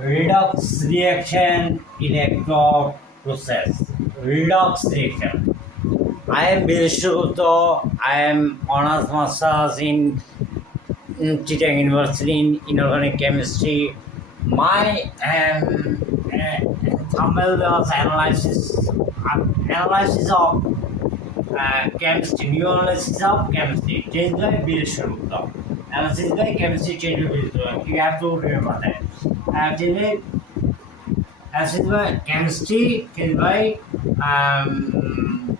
Redox reaction electrode process. Redox reaction. I am Bireshwar. I am honors masters in Chittagong University in inorganic chemistry. My thumbnail was analysis of chemistry, new analysis of chemistry, changed by Bireshwar. Analysis by chemistry, changed by Bireshwar. You have to remember that. Changed analysis by chemistry, changed by um,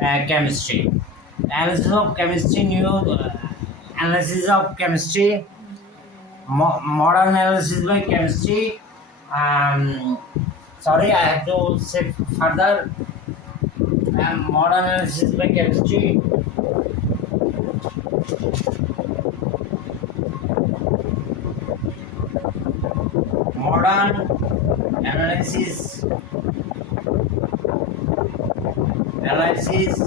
chemistry. Analysis of chemistry, new analysis of chemistry, modern analysis by chemistry. Um, Sorry, I have to say further. Modern analysis by chemistry, modern analysis, analysis,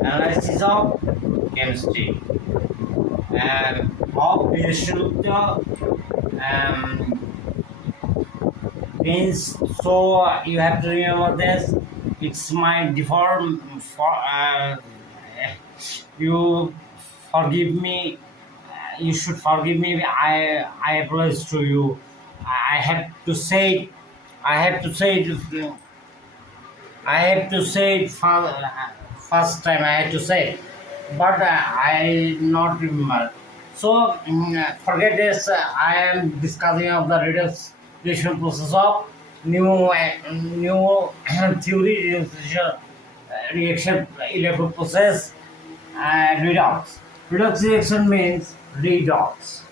analysis of chemistry. Of Bireshwar means, so you have to remember this. It's my deform for you forgive me. You should forgive me. I apologize to you. I have to say. I have to say it. I have to say it first time. I had to say, but I not remember. So forget this. I am discussing of the reduction process of new theory reaction electron process redox. Redox reaction means redox.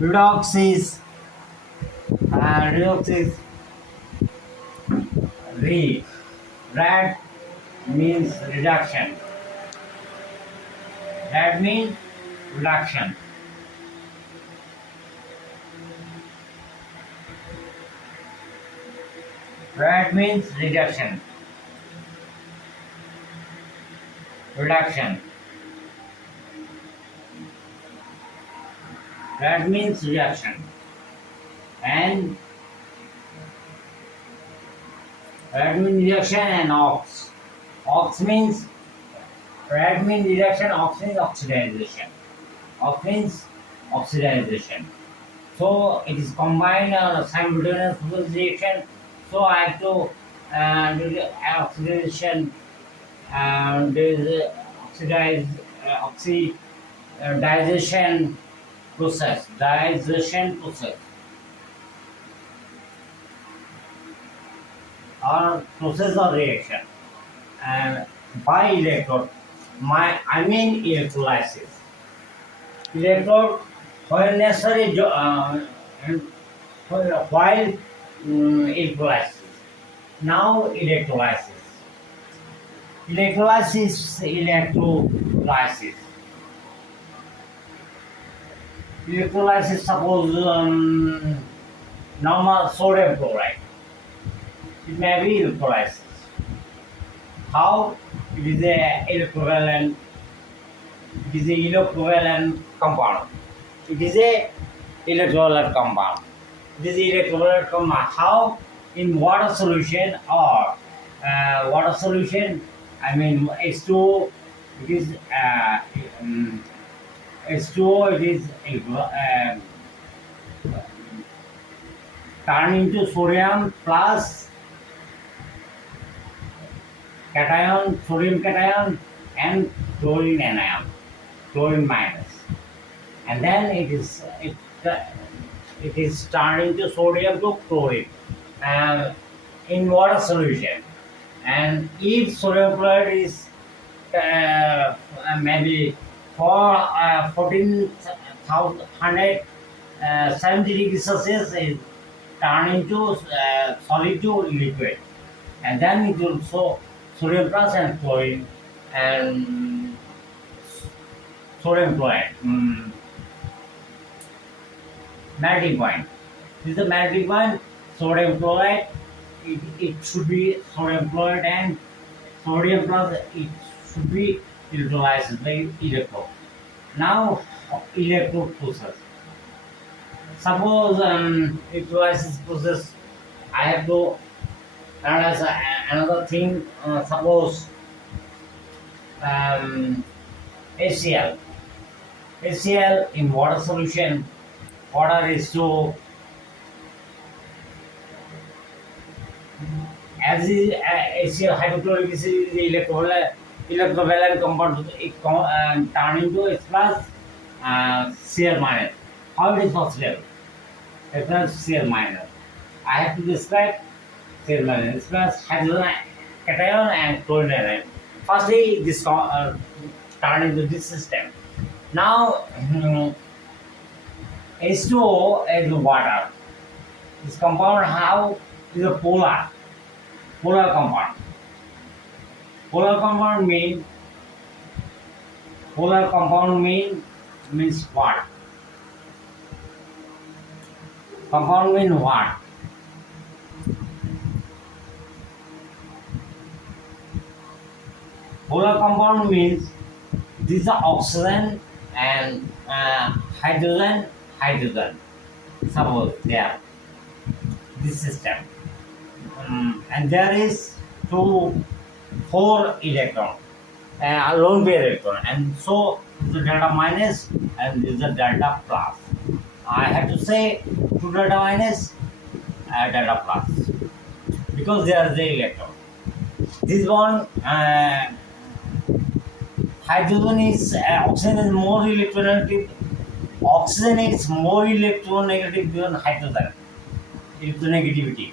Redox is redox is re. That means reduction. That means reduction. That means reduction. Reduction. That means reaction. And that means reaction and ox. Ox means red means reduction, ox means oxidization. Ox means oxidization. So it is combined simultaneous reaction. So I have to do the oxidation and there is digestion process. Digestion process or process of reaction and by electrode. I mean electrolysis. Electrode when necessary while electrolysis. Now electrolysis. Electrolysis. Electrolysis, suppose normal sodium chloride. It may be electrolysis. How? It is a electrovalent. It is a electrovalent compound. It is a electrovalent compound. It is electrovalent compound. How? In water solution or water solution. I mean H2O. It is H2O. It is turned into sodium plus cation, sodium cation, and chlorine anion, chlorine minus, and then it is turned into sodium to chlorine in water solution. And if sodium chloride is maybe for 14,170 degrees Celsius, is turned into solid to liquid, and then it will show sodium plus and chlorine and sodium chloride melting point. This is the magnetic one, sodium chloride. It should be sodium chloride and sodium plus it should be electrolyzed by electrode. Now electrode process. Suppose electrolysis process, I have to analyze another thing. Suppose um, HCl. HCl in water solution. Water is so as is HCl hydrochloric acid is the electrovalent compound. It turn into H plus Cl minus. How it is possible? H plus Cl minus. I have to describe Cl minus. H plus hydrogen cation and chlorine ion. Firstly, this turn into this system. Now H2O is water. This compound how is a polar compound. Polar compound means what? Compound means what? Polar compound means this is oxygen and hydrogen. Suppose there, this system, and there is 4 electron, lone pair electron, and so the delta minus and this is the delta plus. I have to say 2 delta minus, delta plus, because there is the electron. This one, hydrogen is oxygen is more electronegative. Oxygen is more electronegative than hydrogen. Electronegativity.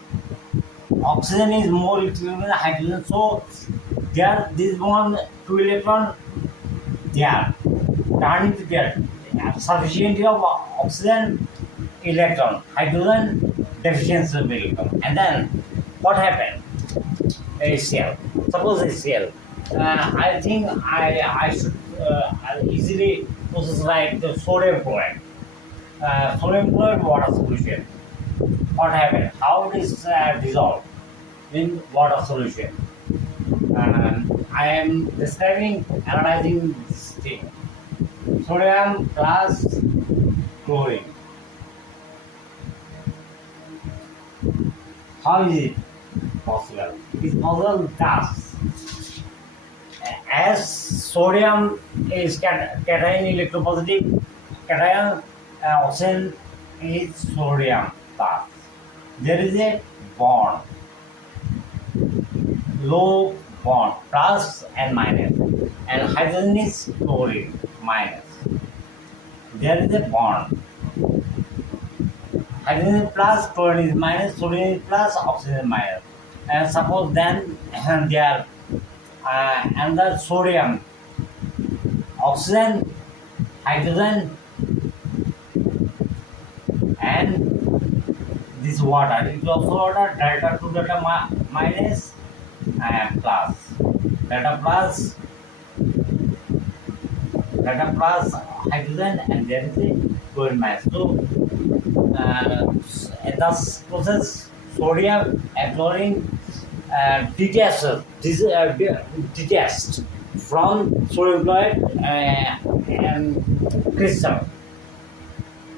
Oxygen is more electronegative than hydrogen. So there, this one 2 electron, there turning to there sufficiency of oxygen electron, hydrogen deficiency of electron, and then what happened? HCl. Suppose HCl. I think I should easily process like the sodium chloride. Sodium chloride water solution. What happened? How it is dissolved in water solution? I am describing, analyzing this thing. Sodium plus chlorine. How is it possible? It is possible thus. As sodium is cation electropositive, cation oxygen is sodium plus. There is a bond, low bond, plus and minus, and hydrogen is chlorine minus. There is a bond. Hydrogen is plus, chlorine is minus, sodium is plus, oxygen is minus. And suppose then there another sodium, oxygen, hydrogen, and this water. It is also water, delta 2 delta minus plus. Delta plus hydrogen, and there is a chlorine minus. So in this process, sodium and chlorine detached from sodium chloride and crystal.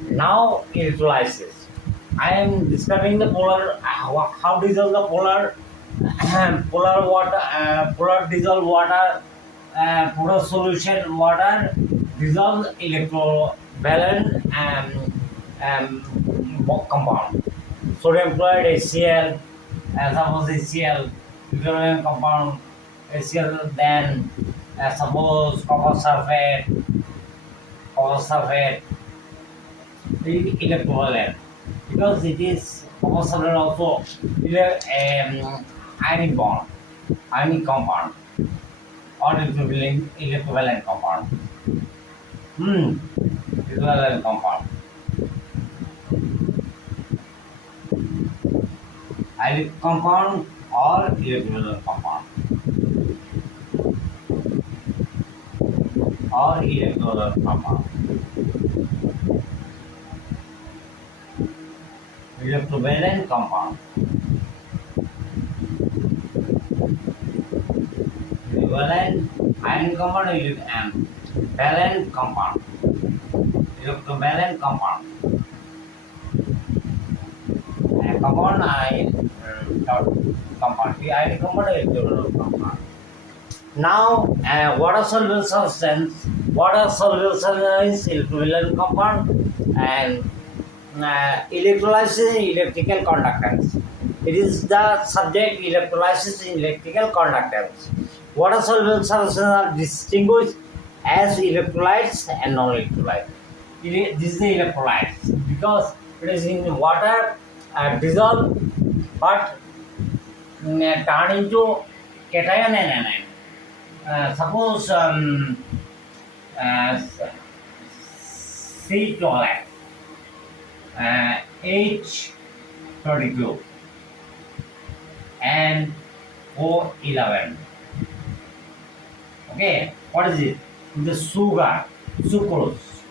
Now electrolysis. I am describing the polar, how dissolve the polar polar dissolve water, polar solution water dissolve electrovalent compound. Sodium chloride HCl, suppose HCl, equivalent compound HCl, then suppose copper sulfate, electrovalent, because it is copper sulfate also ionic bond, ionic compound, or equivalent compound. Equivalent compound. Ionic compound or equivalent compound. Or equivalent compound. electrovalent compound. Valent ion compound and valent compound. Electrovalent compound. Compound ion dot compound. The ion compound electrovalent compound. Now, water soluble substance. Water soluble substance is electrovalent compound and electrolysis in electrical conductance. It is the subject electrolysis in electrical conductance. Water soluble substances are distinguished as electrolytes and non-electrolytes. This is the electrolytes because it is in water dissolved but turn into cation and anion. Suppose C12 H32 and O11. Okay, what is it? The sugar, sucrose,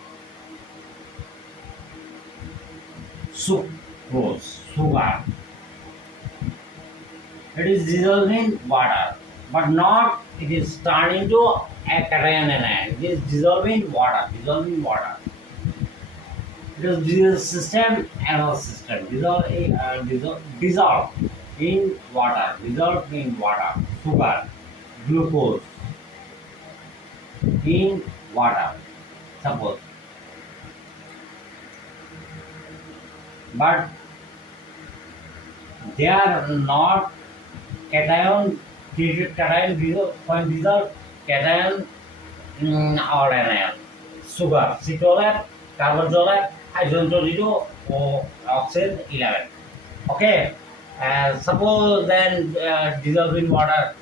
sugar. It is dissolved in water, but not. It is turned into a cation anion. It is dissolved in water. It is this system and system dissolved in water. Sugar, glucose in water. Suppose, but they are not cation. Treated cation when dissolved cation or anion. Sugar, C12, carbazole, hydrogen 22, or oxygen 11. Okay. Suppose then dissolve in water.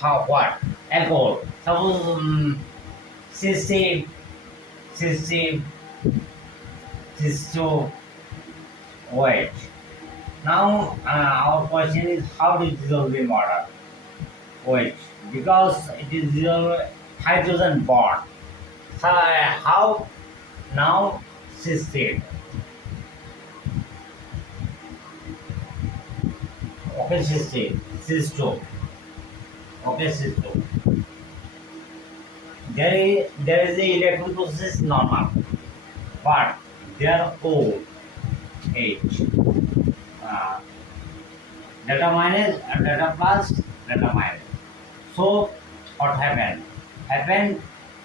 What? Alcohol. Suppose cysteine, OH. Now our question is how it dissolve in water? OH. Because it is dissolved hydrogen bond. So how now cysteine. Okay, cysteine. Okay, cysteine. There is the electron process normal, but there O H. Data minus, data plus, data minus. So what happened?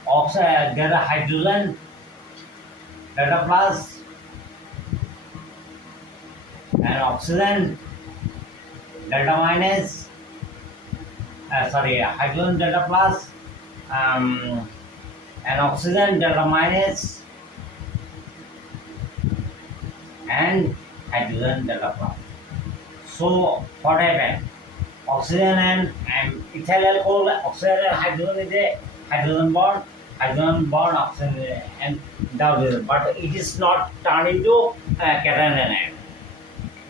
Oxide, there are hydrogen, data plus, and oxygen, data minus. Hydrogen data plus, and oxygen data minus, and hydrogen data plus. So what happened? Oxygen and ethyl alcohol, oxygen and hydrogen is a hydrogen bond, oxygen and double, but it is not turned into cation anion.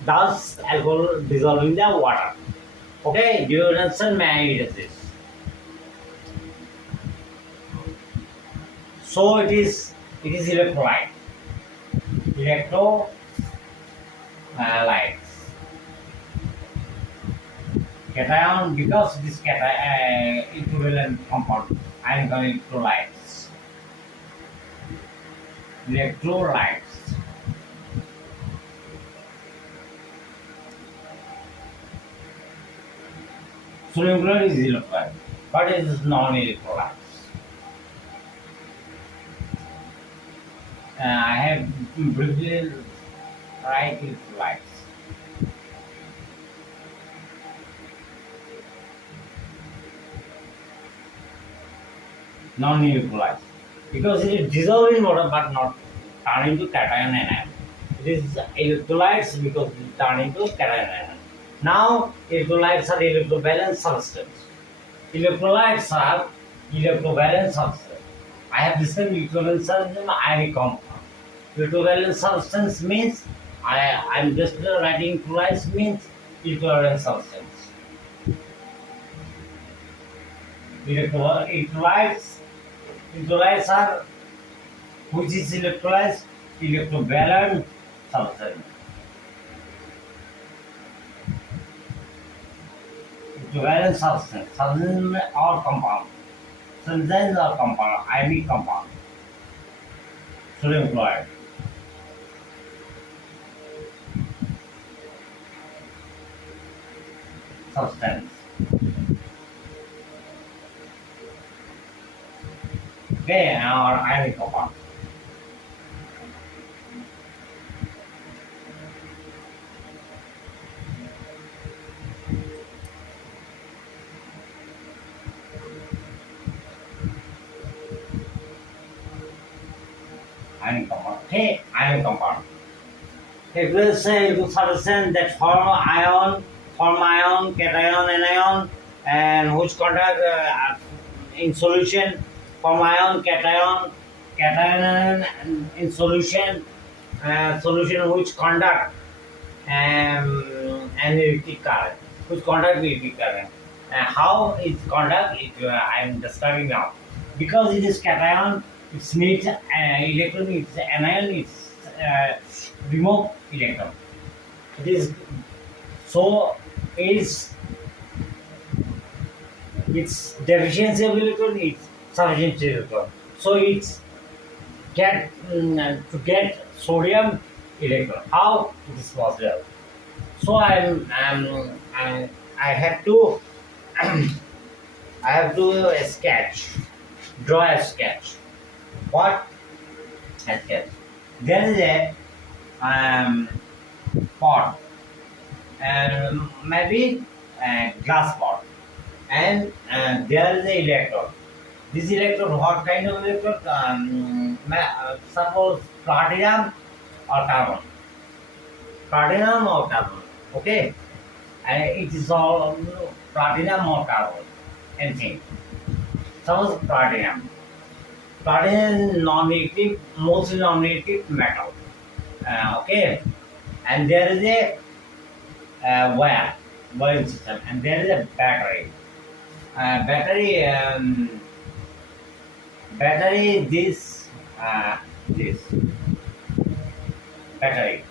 Thus, alcohol dissolved in the water. Okay, do you understand? May I this? So it is electrolyte. Electrolyte. Cation, because this equivalent compound, ionic electrolytes. Sodium chloride is electrolyte, but it is non-electrolyte. I have briefly write electrolytes. Non-electrolyte, because it is dissolved in water but not turned into cation anion. It is electrolytes because it is turned into cation anion. Now electrolytes are electrovalent substance. Electrolytes are electrovalent substance. I have discussed electrovalent substance in ionic compound. Electrovalent substance means I am just writing electrolytes means equivalent substance. Electrolytes are which is electrolytes electrovalent substance. Equivalent substance. Substance or compound. Substance or compound. Ionic compound. Sodium chloride. Substance. Okay, or ionic compound. Ionic compound. Okay, ionic compound. If we say to substance that form ion, cation, anion, and which contact in solution, form ion, cation in solution, solution which conduct and electric current, which conduct electric current. How is conduct? I am describing now. Because it is cation, it needs electron. It's anion. It's remove electron. It is so. Its deficiency of electron is sufficiency of electron. So it's to get sodium electron. How it is possible? So I have to I have to draw a sketch. What a sketch? There is a pot and maybe a glass pot, and there is a electrode. This electrode, what kind of electrode? Suppose platinum or carbon. Platinum or carbon. Okay, and it is all platinum or carbon. Anything. Suppose platinum. Platinum is non-reactive, mostly non-reactive metal. Okay, and there is a wire system, and there is a battery. Battery this battery.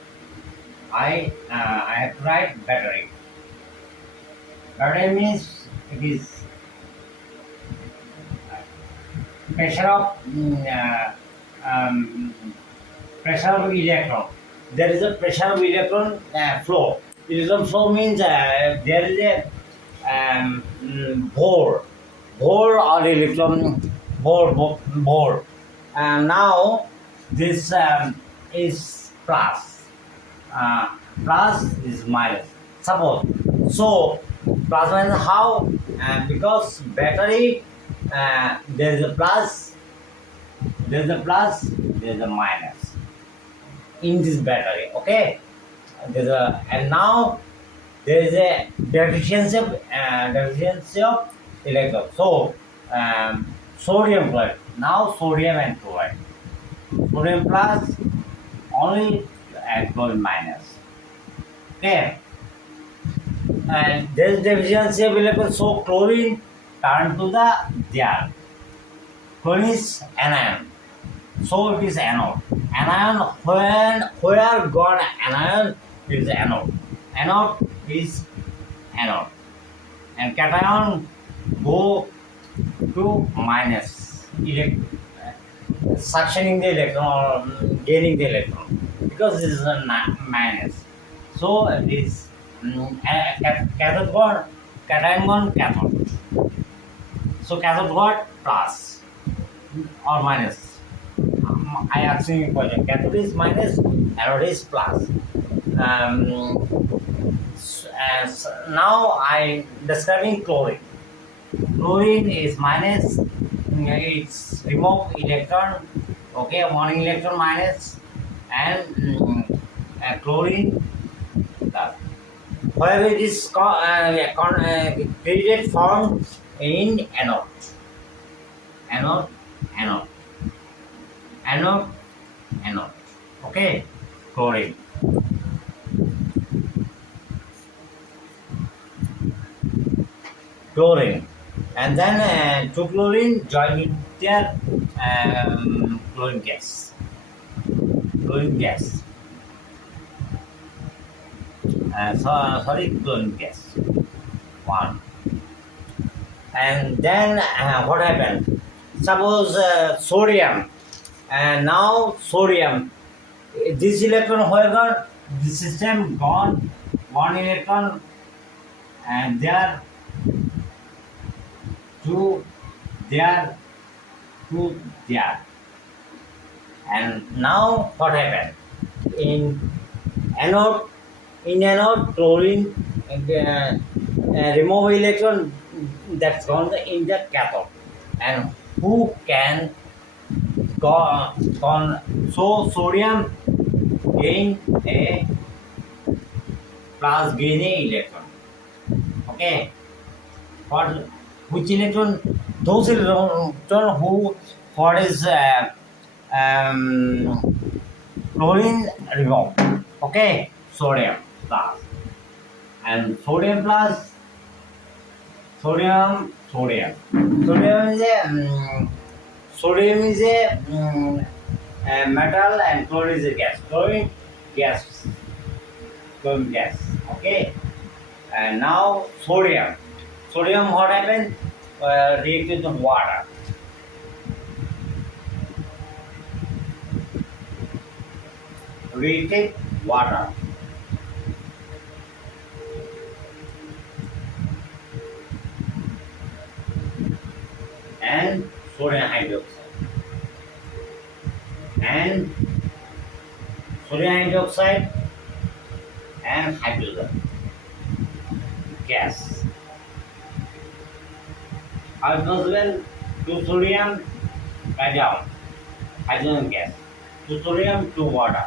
I have to write battery. Battery means it is pressure of pressure of electron. There is a pressure of electron flow. Electron flow means there is a bore or electron bore. And now this is plus. Plus is minus. Suppose so plus minus how? Because battery there is a plus, there is a minus in this battery. Okay, and now there is a deficiency of electron. So sodium chloride. Now sodium and chloride. Sodium plus only and chlorine minus. Okay, and there is deficiency of electron. So chlorine turn to the there. Chlorine is anion. So it is anode. Anion, where gone anion is anode. Anode is anode. And cation go to minus. Suctioning the electron or gaining the electron. Because this is a minus. So it is cathode got cation gone cathode. So cathode got plus or minus. I asking you question. Cathode is minus, anode is plus. Now I describing chlorine. Chlorine is minus. It's remove electron. Okay, one electron minus, and chlorine plus. However, it is created formed in anode. Anode. Okay, chlorine. And then two chlorine join with their chlorine gas. sorry, chlorine gas. One. And then what happened? Suppose sodium, and now sodium. This electron, however, the system gone one electron, and there two, there two, there. And now what happened? In anode, chlorine remove electron that's gone in the cathode. And who can go, so sodium gain a plus gain a electron. Okay. What which electron? Those electron who what is chlorine remove. Okay, sodium plus and sodium plus sodium. Sodium is a metal and chlorine is a gas. Gas. Chlorine gas. Okay. And now sodium. Sodium, what happened? Reacted with water. Reacted water. And sodium hydroxide. And sodium hydroxide and hydrogen gas. How it possible? Two sodium, write down, hydrogen gas. Two sodium, two water.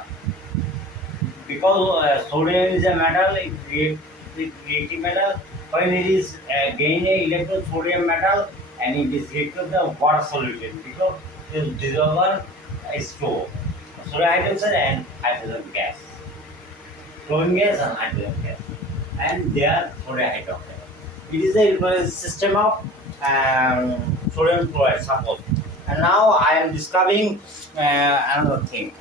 Because sodium is a metal, it reactive metal. When it is gain a electron sodium metal and it is reacted the water solution because this dissolver is two. Sodium hydroxide and hydrogen gas. Chlorine gas and hydrogen gas. And they are sodium hydroxide. It is a system of sodium chloride, suppose. And now I am describing another thing.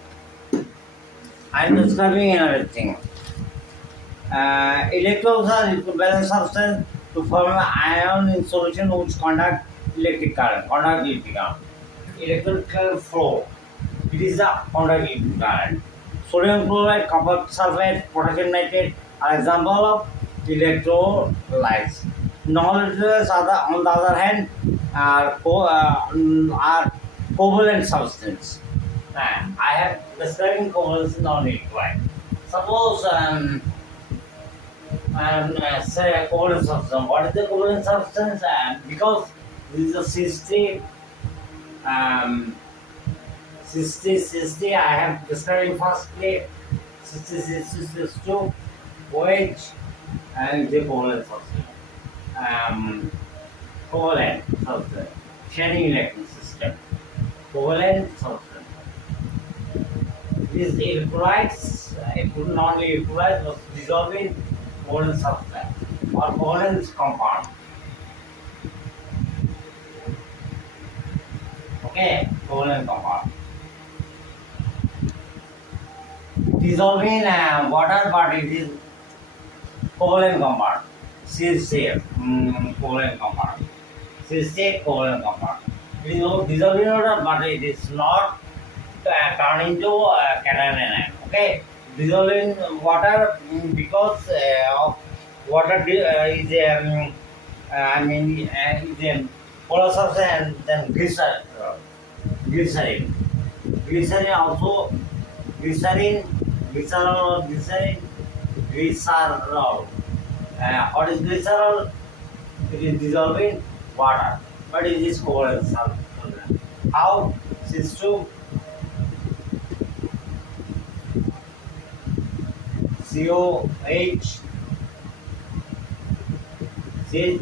Electrodes are equivalent substance to form an ion in solution which conduct electric current. Electrical flow. It is the conduct electric current. Sodium chloride, copper sulfate, potassium nitrate are example of electrolytes. Non-electrolytes on the other hand are covalent substance. I have describing covalence non-electrolyte. Suppose say a covalent substance. What is the covalent substance? Because this is a cystine. 60, I have describing firstly 62 OH and the covalent substance. Covalent substance. Sharing electron system. Covalent substance. These electrolytes, non-electrolytes was dissolved in covalent substance or covalent compound. Okay, covalent compound. Dissolved in water, but it is covalent compound. C-state covalent compound. C-state covalent compound. It is dissolved in water, but it is not turn into cation anion. Okay, dissolved in water because of water is is a polar substance and then glycerin. Glycerin also glycerol. What is glycerol? It is dissolved in water, but it is covalent substance. How? Cis2 COH cis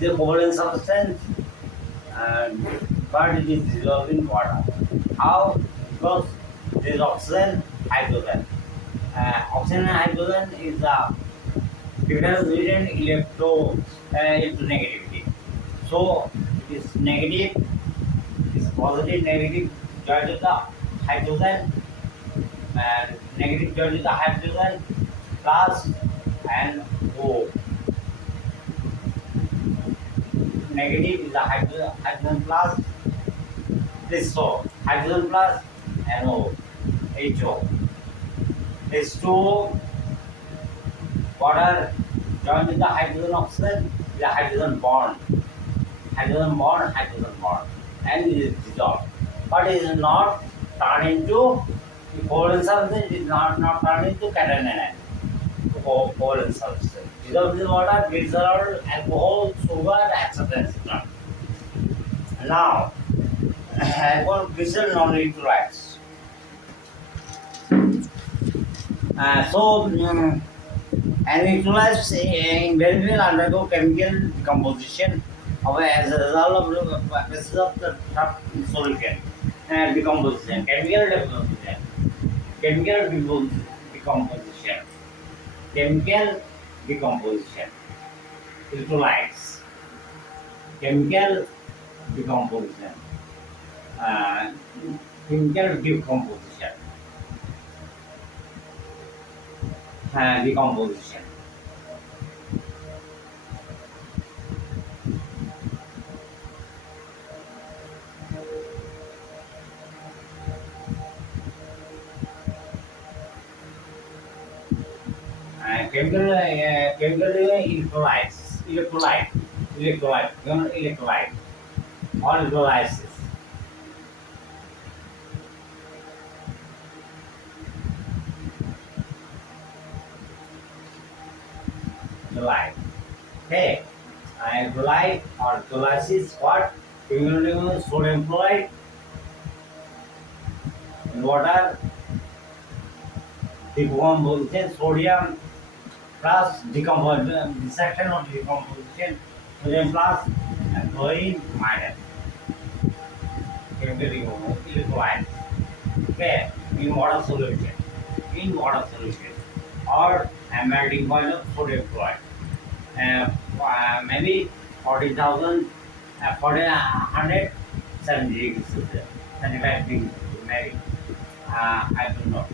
is a covalent substance, but it is dissolved in water. How? Because there is oxygen, hydrogen. Oxygen and hydrogen is the difference between electronegativity. So it is negative, it is positive, negative joined to the hydrogen negative charge is the hydrogen plus and O. Negative is the hydrogen plus. This so hydrogen plus NO HO. These two water join with the hydrogen oxide, the hydrogen bond, hydrogen bond, and it is dissolved. But it is not turned into covalent substance. It is not turned into cation anion. Covalent substance. Dissolved in water, glycerol, alcohol, sugar, etc. Now, alcohol, glycerol, non-electrolytes. And electrolytes invariably undergo chemical decomposition as a result of the basis of the solution decomposition, chemical decomposition, chemical decomposition, electrolytes, chemical decomposition, uh, chemical decomposition. Decomposition. Chemical electrolyte, or electrolysis. Electrolyte. Okay, electrolyte or electrolysis. What? Sodium chloride in water. Decomposition, sodium plus decomposition, dissection of decomposition, sodium plus and chlorine minus. Electrolyte. Okay, in water solution. Or a melting point of sodium chloride. Maybe 40,000, 170 degrees Celsius, 75 degrees, maybe. I don't know.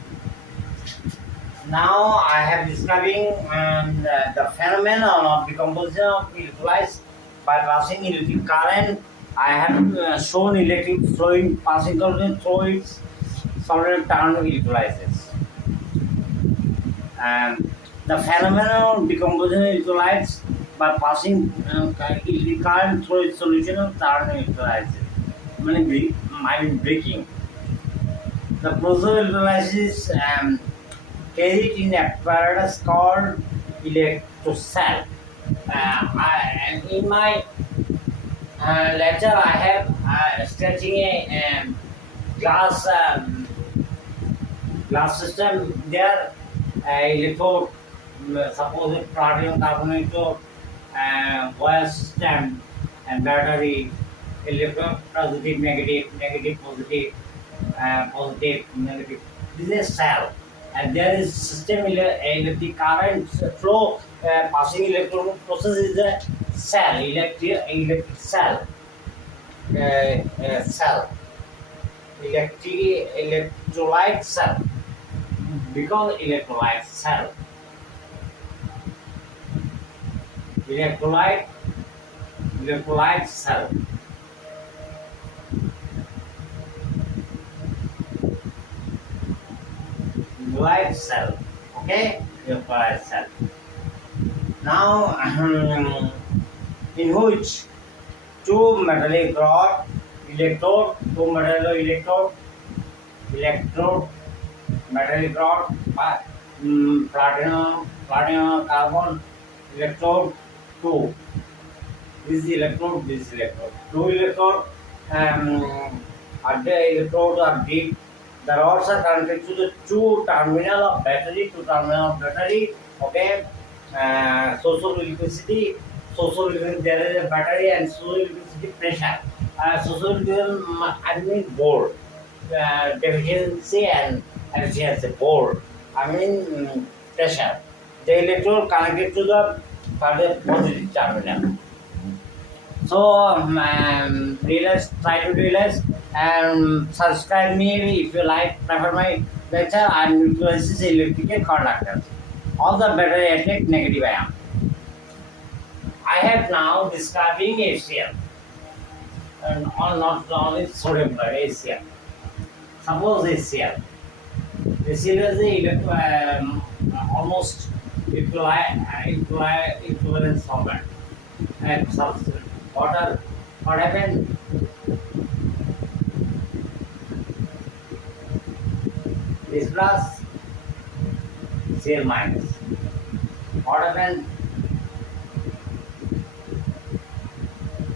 Now I have describing the phenomenon of decomposition of electrolytes by passing electric current. I have shown electric flowing passing current through its solid turned electrolysis. And the phenomenon of decomposition of electrolytes by passing electric current through its solution of turned electrolysis. Meaning breaking. The process of electrolysis carried in a apparatus called electrocell. In my lecture, I have stretching a glass system there. Electrode, suppose it platinum carbonate wire system and battery, electron positive, negative, positive, positive, negative. This is a cell. And there is system electric current flow passing electron process is a cell, electric cell, electrolyte cell, because electrolyte cell, electrolyte cell. Electrolyte cell, okay, electrolyte cell. Now, in which two metallic rod, electrode, metallic rod, platinum, carbon, electrode, two. This is electrode, Two electrode, the electrodes are deep. The rods are connected to the two terminal of battery, okay. Source of electricity, there is a battery and source of electricity pressure. Source of electricity, I mean board, deficiency and efficiency board, pressure. The electrode connected to the positive terminal. So try to realize and subscribe me if you like, prefer my better and neutralizes electrical conductors. All the battery attract negative ion. I have now describing HCl and all not only sodium but HCl. Suppose HCl. HCl is the almost equivalent solvent and substance. What happened? This plus Cl minus. What happened?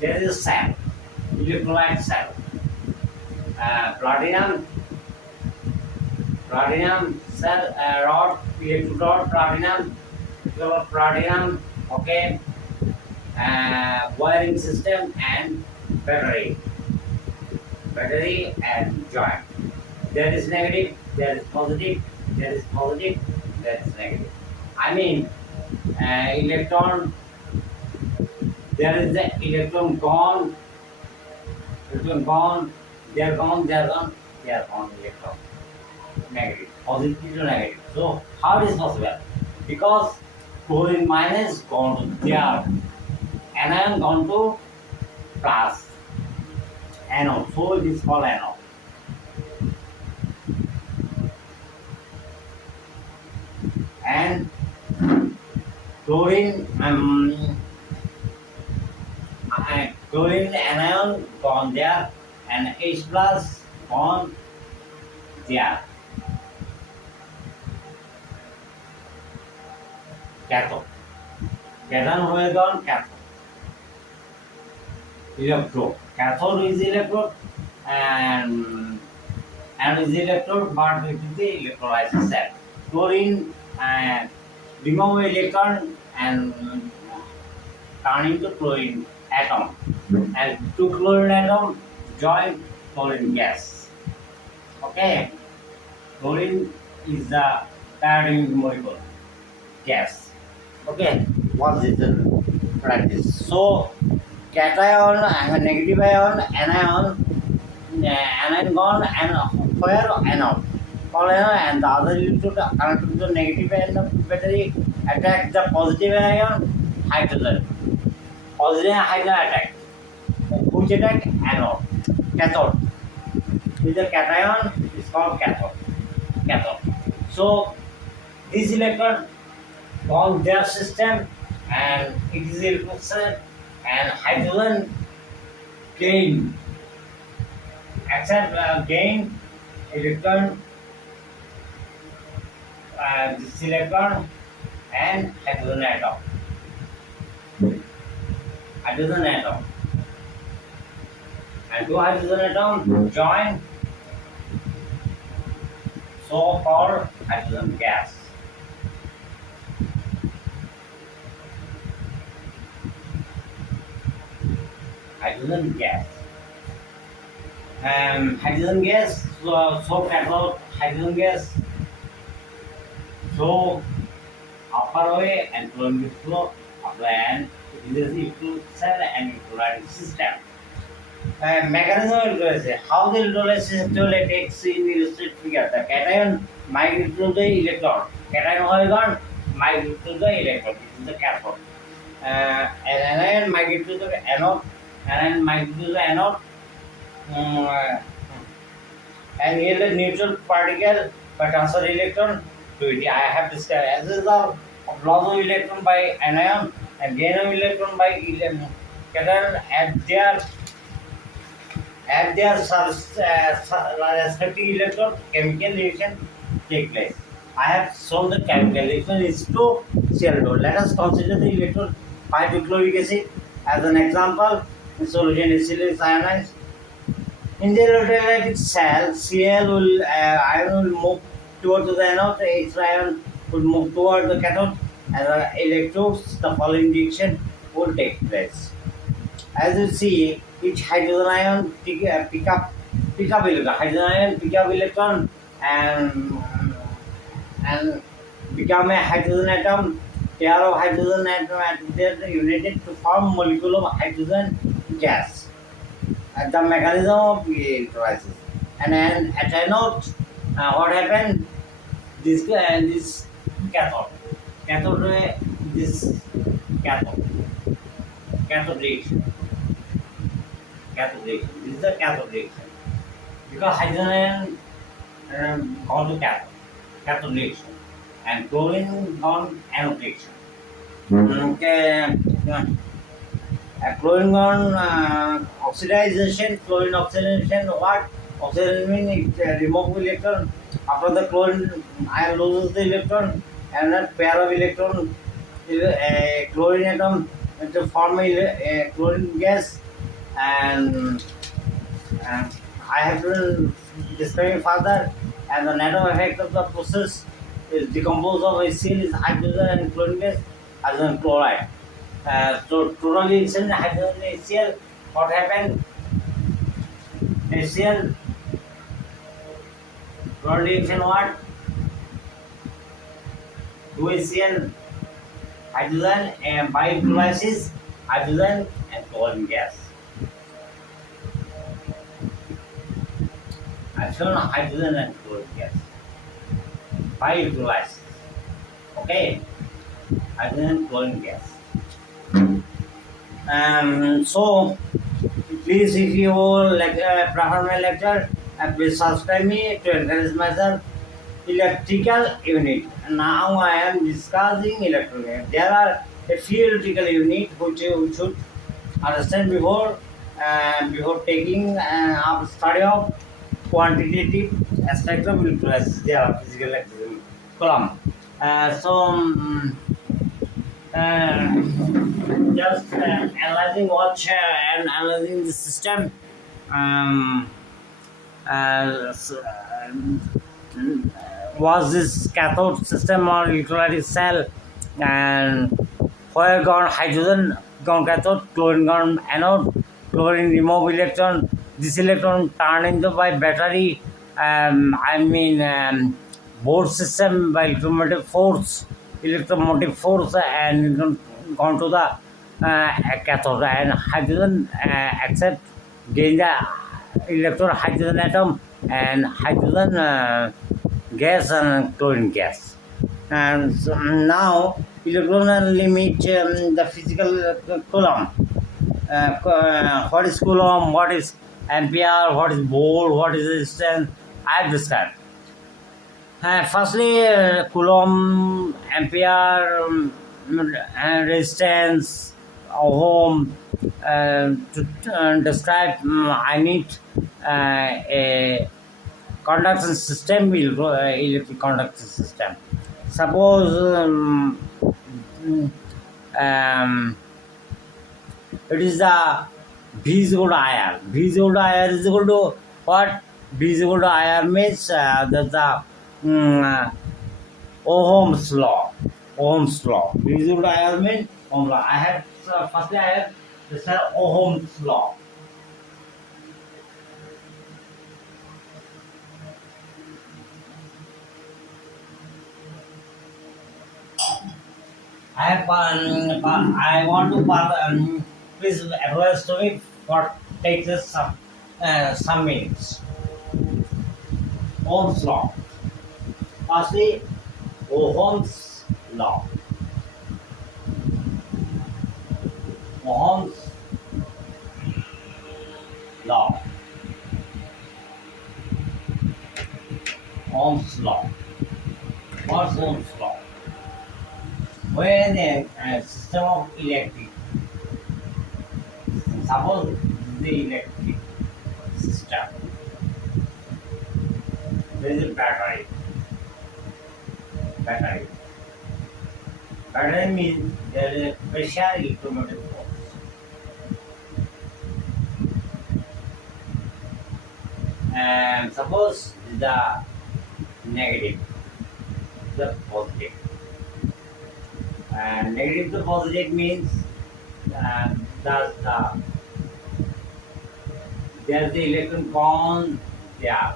There is a cell, electrolyte cell. Platinum cell, rod, electrode rod, platinum, okay, wiring system and battery and joint. There is negative, there is positive, there is positive, there is negative. I mean, electron, there is the electron gone, they are gone, electron, negative, positive to negative. So, how it is possible? Because chlorine minus gone to there, anion gone to plus, anode, so it is called anode. And chlorine anion gone there and H plus gone there. Cathode. Cation where gone? Cathode. Electrode. Cathode is electrode and is electrode, but it is the electrolysis cell. Chlorine remove electron and turn into chlorine atom, and two chlorine atom join chlorine gas. Okay, chlorine is the periodic molecule gas. Okay, what's it practice? So cation, negative ion, anion gone, and where anode. And the other electrode connected to the negative end of the battery attack the positive ion, hydrogen. Positive hydrogen attack. Which attack? Anode. Cathode. With the cation is called cathode. So this electron gone their system and it is electrolyte and hydrogen gain. Except gain electron. This electron and hydrogen atom. And two hydrogen atom join, so called hydrogen gas. Hydrogen gas. So cathode hydrogen gas. So upper way and chlorine flow apply and it is electrode cell and electrolyte system. Mechanism electrolysis. How the electrolysis actually takes in illustrated figure. The cation migrates to the electron. Cation gone migrates to the electron. This is the cathode. Anion migrates to the anode. And here the neutral particle by transfer electron to it. I have described as a result of loss of electron by anion and gain of electron by cation at their respective electron chemical reaction take place. I have shown the chemical reaction is to Cl2. Let us consider the electron 5-chloric acid as an example. The solution is ionized. In the electrolytic cell, Cl ion will move toward the anode, H ion will move toward the cathode, and the electrodes, the following reaction will take place. As you see, each hydrogen ion pick up electron and become a hydrogen atom, pair of hydrogen atom, they are united to form molecule of hydrogen gas. The mechanism of electrolysis. And at anode, what happened? this cathode. This cathode. Cathode reaction. Cathode reaction. This is the cathode reaction. Because hydrogen gone to cathode reaction, and chlorine gone anode reaction. Okay. Chlorine gone oxidization. Chlorine oxidization. What? Oxidation means it remove electron. After the chlorine ion loses the electron, and that pair of electron, chlorine atom, to form a chlorine gas, and I have to describe further. And the net effect of the process is decomposed of HCl is hydrogen and chlorine gas, hydrogen chloride. So totally it's in hydrogen HCl. What happened? HCl reaction what? 2HCl hydrogen and by electrolysis hydrogen and chlorine gas. I've shown hydrogen and chlorine gas by electrolysis. Okay, hydrogen and chlorine gas. So please, if you prefer my lecture, please subscribe me to encourage myself. Electrical unit. Now I am discussing electrical unit. There are a few electrical units which you should understand before taking up study of quantitative aspect of electrolysis. There are physical electrical column. Just analyzing and analyzing the system. Was this cathode system or electrolytic cell, and where gone hydrogen gone cathode, chlorine gone anode, chlorine remove electron, this electron turned into by battery, board system by electromotive force, and gone to the cathode, and hydrogen accept gain the electron hydrogen atom and hydrogen gas and chlorine gas. And so now electron limit the physical coulomb. What is coulomb? What is ampere? What is volt? What is resistance? I have described. Firstly, coulomb, ampere, resistance, ohm. To describe, I need a conduction system, electric conduction system. Suppose it is the V is equal to IR. V is equal to IR is equal to what? V is equal to IR means that's the Ohm's law. Ohm's law. V is equal to IR means Ohm's law. Firstly I have this Ohm's law. I want to please advise to me for take this some minutes. Ohm's law. Firstly, Ohm's law. Ohm's law. Ohm's law. What's Ohm's law? When a system of electric, suppose the electric system, there is a battery. Battery means there is a pressure electromotive force. And suppose the negative, the positive. And negative to positive means there's the electron gone there,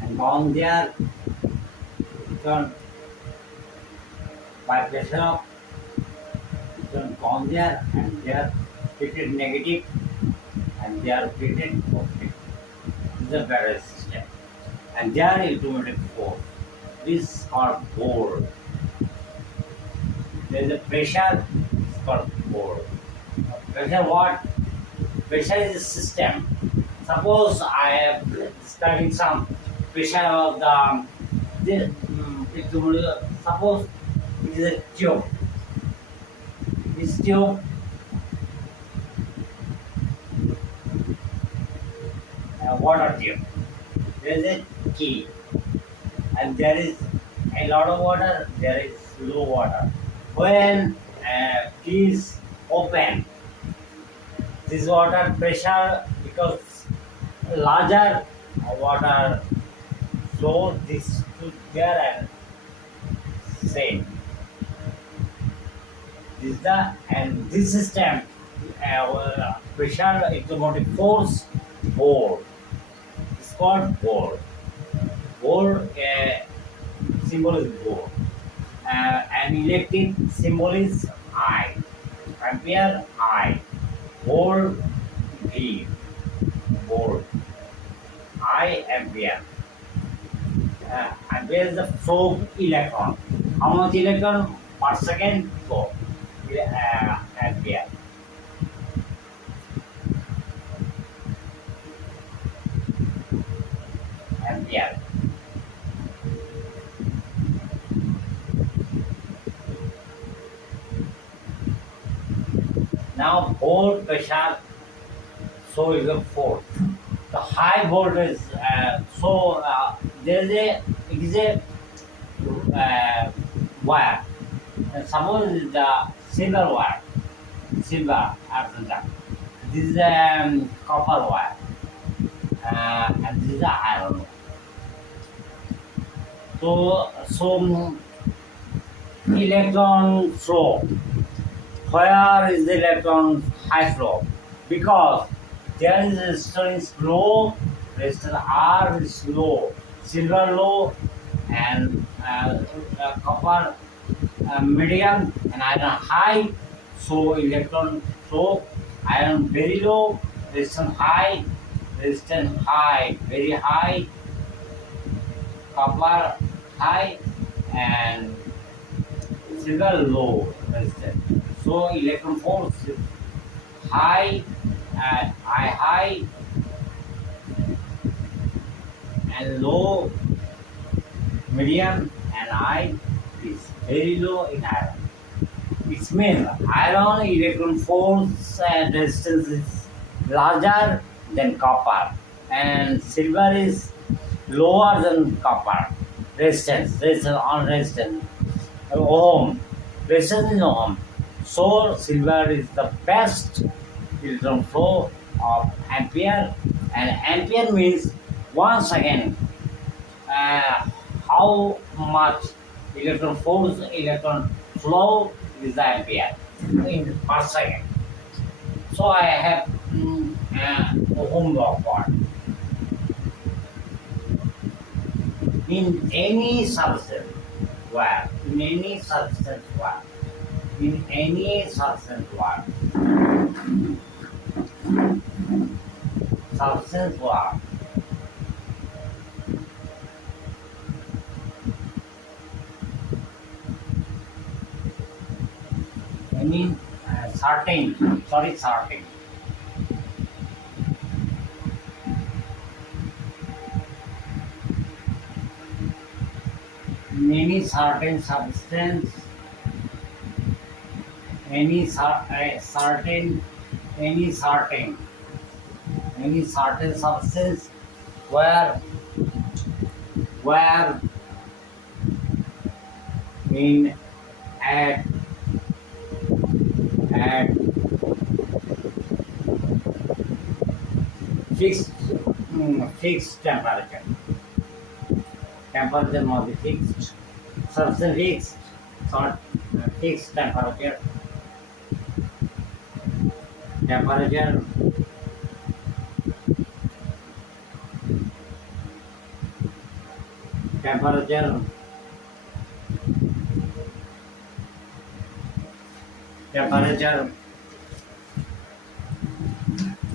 and gone there, electron by pressure of electron gone there, and they are treated negative, and they are treated positive. This is a battery system. and their electromotive force. This is called bore. There is a pressure, it's called bore. Pressure what? Pressure is a system. Suppose I am studying some pressure of suppose it is a tube. This tube, a water tube. There is a key, and there is a lot of water. There is low water. When key is open, this water pressure because larger water flow this to there and same. This is the and this system pressure electromotive force bore. It's called bore. Bore symbol is bore. And electric symbol is I. Ampere I. Volt V. Volt. I ampere. Ampere is the flow of electron. How much electron per second flow? Ampere. Ampere. Now volt pressure, so is a force. The high voltage, there is a it is a wire. Suppose the silver wire, silver artisan. This is a copper wire, and this is a iron wire. So electron flow. Where is the electron high flow? Because there is resistance low, resistance R is low, silver low, and copper medium, and iron high. So electron flow, iron very low, resistance high, very high, copper high, and silver low resistance. So electron force high, I high, and low, medium, and I is very low in iron. It means iron electron force and resistance is larger than copper, and silver is lower than copper. Resistance on resistance, ohm, resistance in ohm. So silver is the best electron flow of ampere, and ampere means once again how much electron force, electron flow is the ampere in per second. So I have ohm law part. In any substance, where in any substance, where in any substance, where substance, where any certain any certain substance, any certain substance where in at fixed fixed temperature must be fixed, substance fixed, sort fixed temperature temperature temperature temperature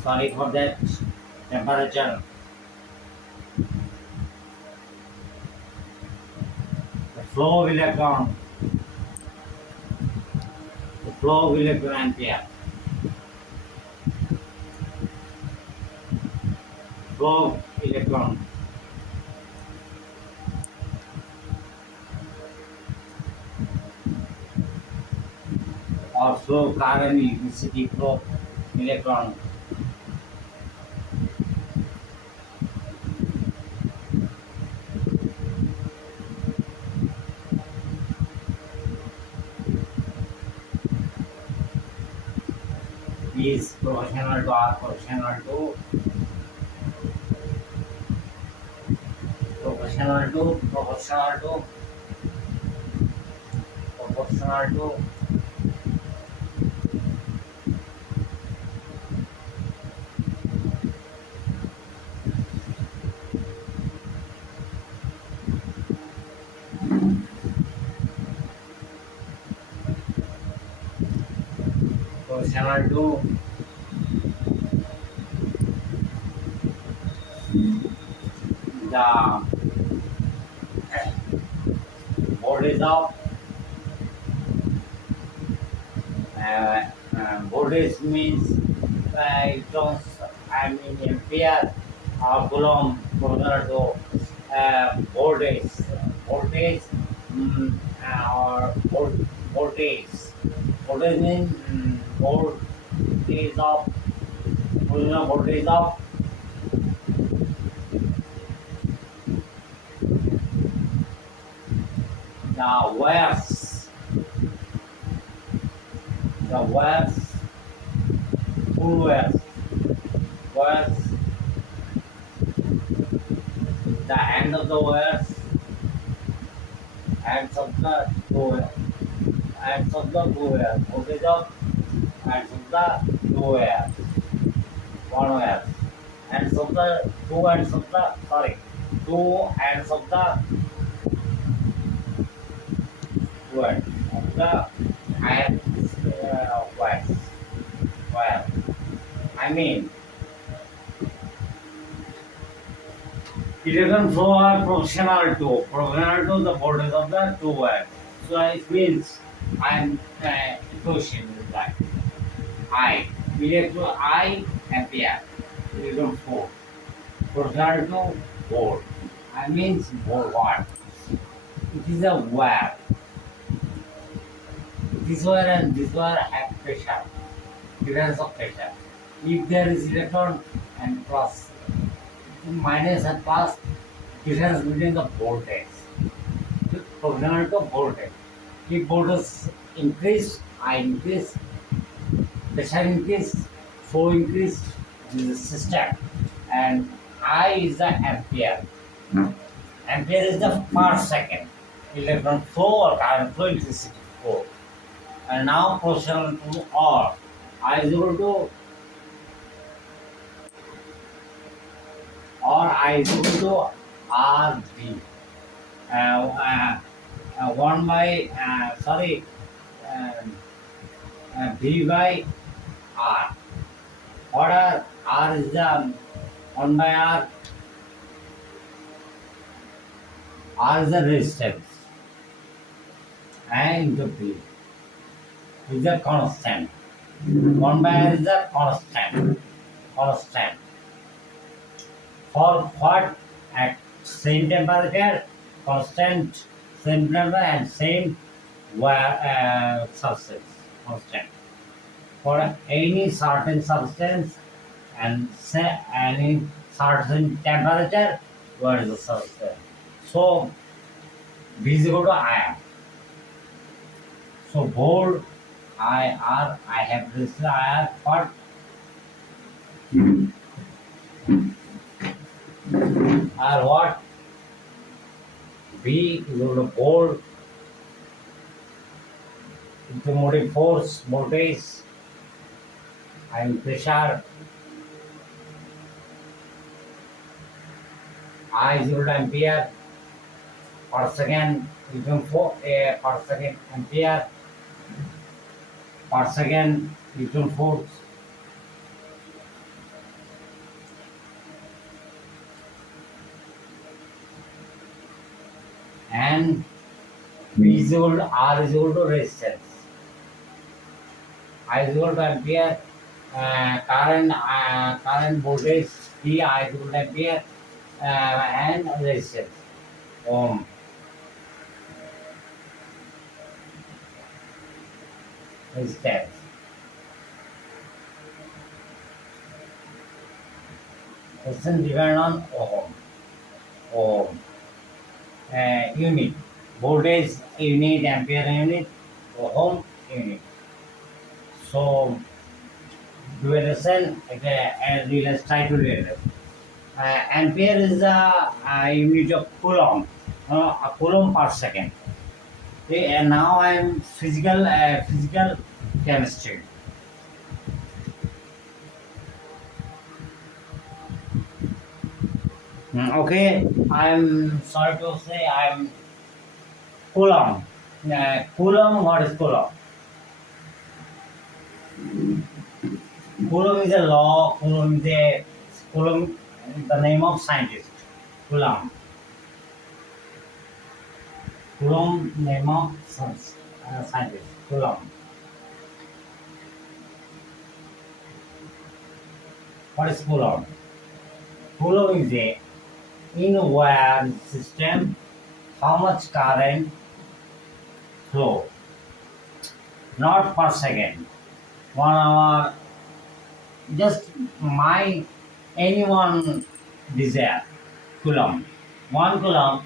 sorry for that temperature flow of electron, the flow of electron ampere, flow of electron, or flow of current electricity flow electron is proportional to R, proportional to proportional to the voltage of voltage means electrons, I mean ampere or coulomb proportional to voltage, voltage or voltage. Voltage means voltage of voltage of the wires, the wires, full wires, wires, the end of the wires, ends of the two wires, ends of the two wires, voltage of ends of the two wires, one wire, ends of the two ends of the two ends of the two ends of the iron wires, wire. I mean, electron flow are proportional to the voltage of the two wires. So it means I am equation with that. I electron I ampere electron flow proportional to volt. I means volt watt. It is a wire. This wire and this wire have pressure, difference of pressure. If there is electron and plus, minus and plus, difference between the voltage, proportional to voltage. If voltage increase, I increase, pressure increase, flow increase, this is the system. And I is the ampere. Ampere is the per second. Electron flow or current flow, electricity flow. And now proportional to R. I is equal to I is equal to RB. 1 by, B by R. What R is the 1 by R is the resistance. And into B is the constant. 1 by R is the constant. For what? At same temperature, constant, same temperature and same substance, constant. For any certain substance and any certain temperature, what is the substance? So B is equal to I. So volt IR, I have this IR for R what? B is equal to volt into motive force, voltage, and pressure. I is equal to ampere per second, per second ampere per second electron force. And V is equal to R is equal to resistance. I is equal to ampere. Current voltage D I is equal to ampere and resistance ohm. Resistance. Resistance depend on ohm. Ohm. Unit. Voltage unit, ampere unit, ohm unit. So duration, and let's try to realize. Ampere is a unit of coulomb, a coulomb per second. Okay, and now I am physical chemistry. Okay, I'm sorry to say I'm coulomb. Coulomb, what is coulomb? Coulomb is a law. Coulomb, the name of scientist. Coulomb. Coulomb, name of scientist. Coulomb. What is Coulomb? Coulomb is a in a wire system. How much current flow? Not per second. 1 hour. Just my anyone desire. Coulomb. 1 coulomb.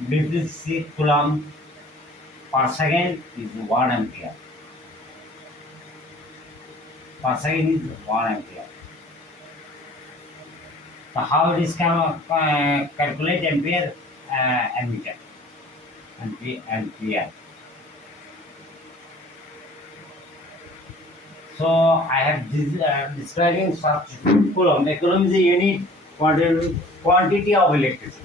Briefly coulomb per second is 1 ampere. Per second is 1 ampere. So how it is calculate ampere ammeter ampere. So I have describing such coulomb. A coulomb is a unit quantity of electricity.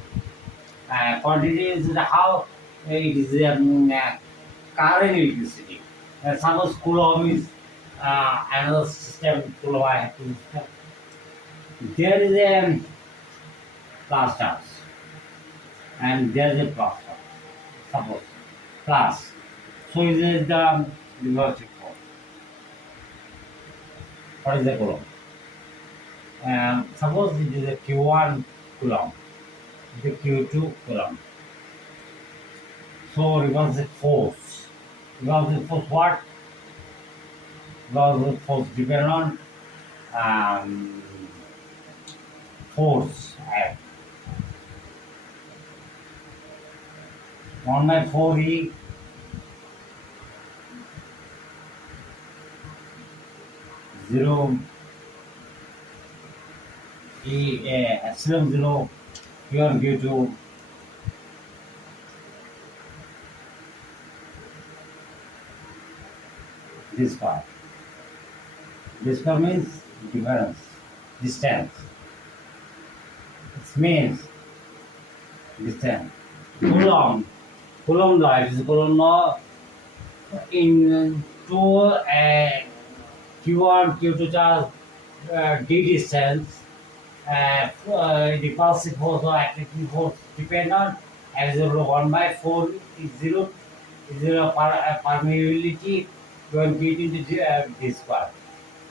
Quantity is how it is current electricity. Suppose coulomb is another system. Coulomb I have to describe. There is a plus charge and there is a plus charge. Suppose plus. So is the reverse force. What is the coulomb? Suppose it is a Q1 coulomb, the Q2 coulomb. So reverse the force. Reverse the force what? Reverse the force depend on force F. 1/4 E 0 E epsilon 0 Q1 Q2 this part. This part means difference, distance. It means distance. Coulomb. Coulomb law. It is Coulomb law in two Q1 Q2 charge d distance. The repulsive force or attractive force depend on F0 1/4 is 0 permeability when get into this part.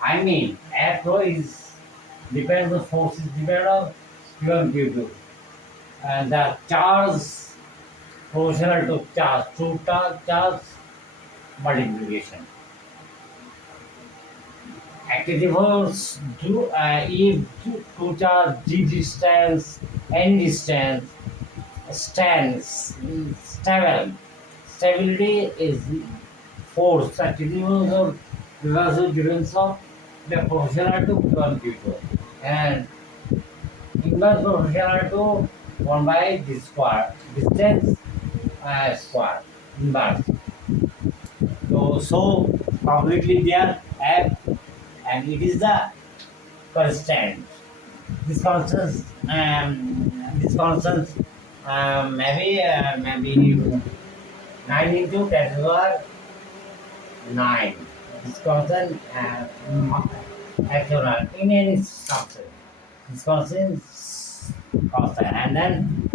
I mean F rho is depends on force is depend on Q1 Q2 and the charge proportional to charge charge multiplication. Active force do if to charge d distance any distance stands stable. Stability is force. Activity force or reversal difference of the proportional to Q1 Q2 and inverse proportional to 1 by d square distance square inverse. So completely there F and it is the constant. This constant, maybe 9 into 10 to the power 9. This constant actual in any substance. This constant constant. And then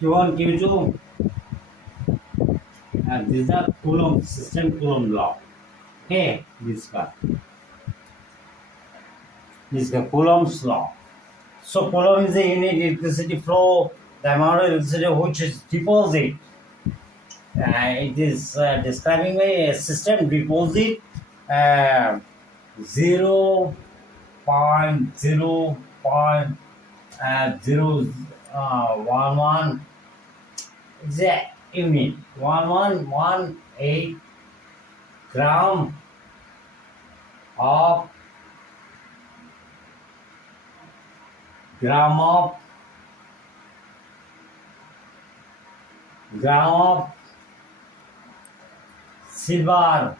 Q1, Q2, this is the Coulomb system, Coulomb law. Okay, this is the Coulomb's law. So Coulomb is the unit electricity flow, the amount of electricity which is deposit. It is describing a system deposit uh, 0.0.011 is a unit 1118 gram of gram of gram of silver.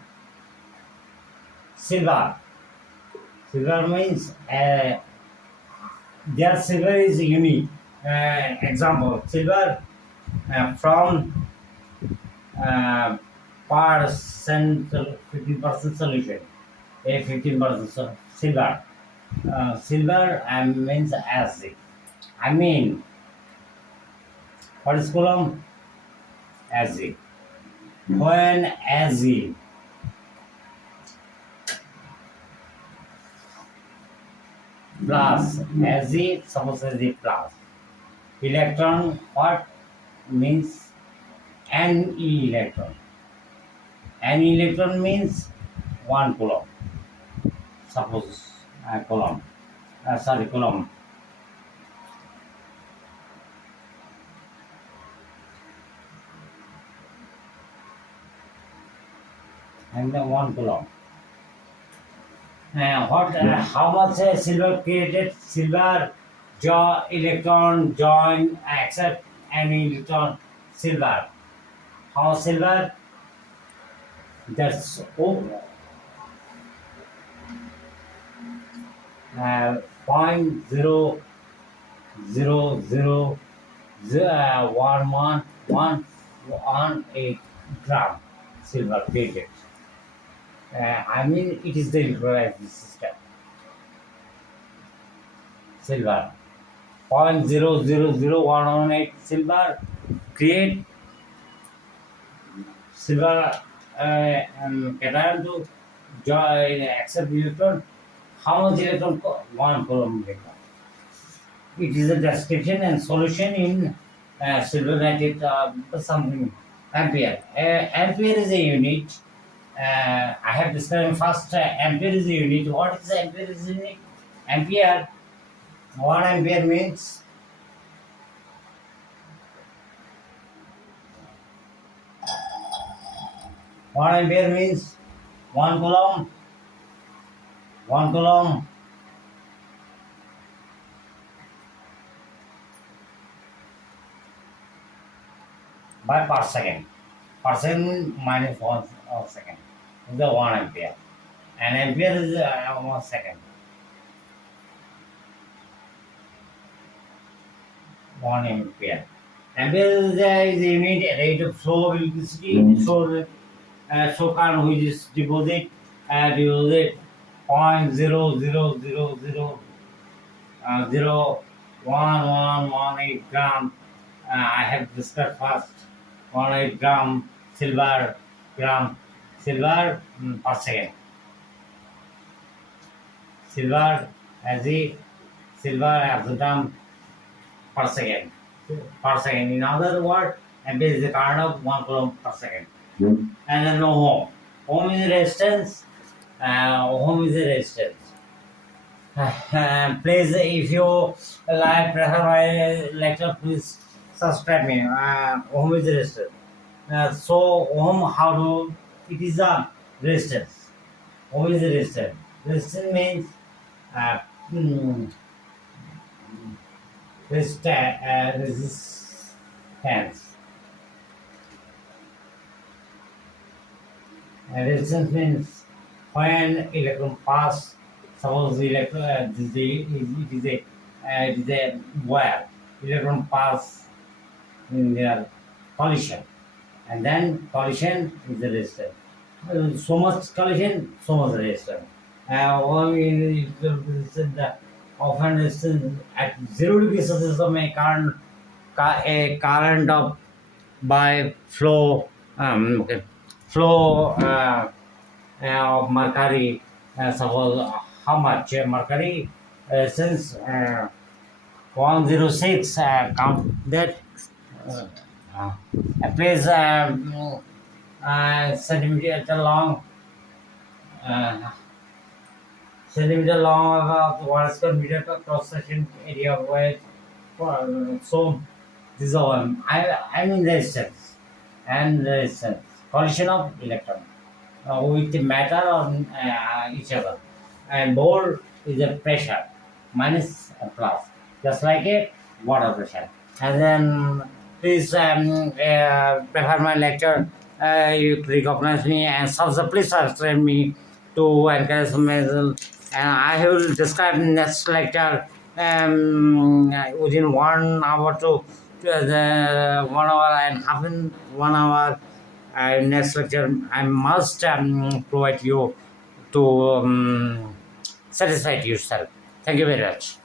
Silver means their silver is unique. Example, silver from percent 15% solution. A 15% silver. Silver means acid. I mean, what is Coulomb? Acid. When acid plus acid, suppose acid plus electron, what means an electron? An electron means 1 coulomb. Suppose coulomb. Coulomb. And then 1 coulomb. How much silver created? Silver electron join accept an electron silver. How silver? That's point zero zero zero one eight gram silver created. I mean, it is the electrolytic system. Silver. 0.000118 silver create silver cation to accept electron. How much electron? 1 coulomb electron. It is a description and solution in silver nitrate something ampere. Ampere is a unit. I have described first ampere is a unit. What is ampere is a unit? Ampere. 1 ampere means 1 coulomb. 1 coulomb by per second. Per second minus 1 second is the 1 ampere. An ampere is 1 second. 1 ampere. Ampere is the unit rate of flow of electricity. So current which is deposit 0.0000118 gram. I have discussed first 18 gram silver per second. Silver as a gram per second. In other words, ampere is the current of 1 coulomb per second. And then ohm. Ohm is resistance. Please, if you like prefer my lecture, please subscribe me. Ohm is resistance. So ohm, how do it is a resistance. Ohm is a resistance. Resistance means resistance. Resistance means when electron pass. Suppose it is a wire. Electron pass in their collision, and then collision is the resistance. So much collision, so much resistance. One is the often resistance at 0 degrees Celsius may a current of by okay, flow of mercury. Suppose how much mercury since 106 count that uh, uh, place centimeter long uh, centimeter long of 1 square meter cross section area where so this is all I mean resistance and resistance collision of electron with the matter on each other and more is a pressure minus and plus just like a water pressure and then please prefer my lecture you recognize me and please subscribe me to encourage me and I will describe next lecture within 1 hour to the 1 hour and half in 1 hour next lecture I must provide you to satisfy yourself. Thank you very much.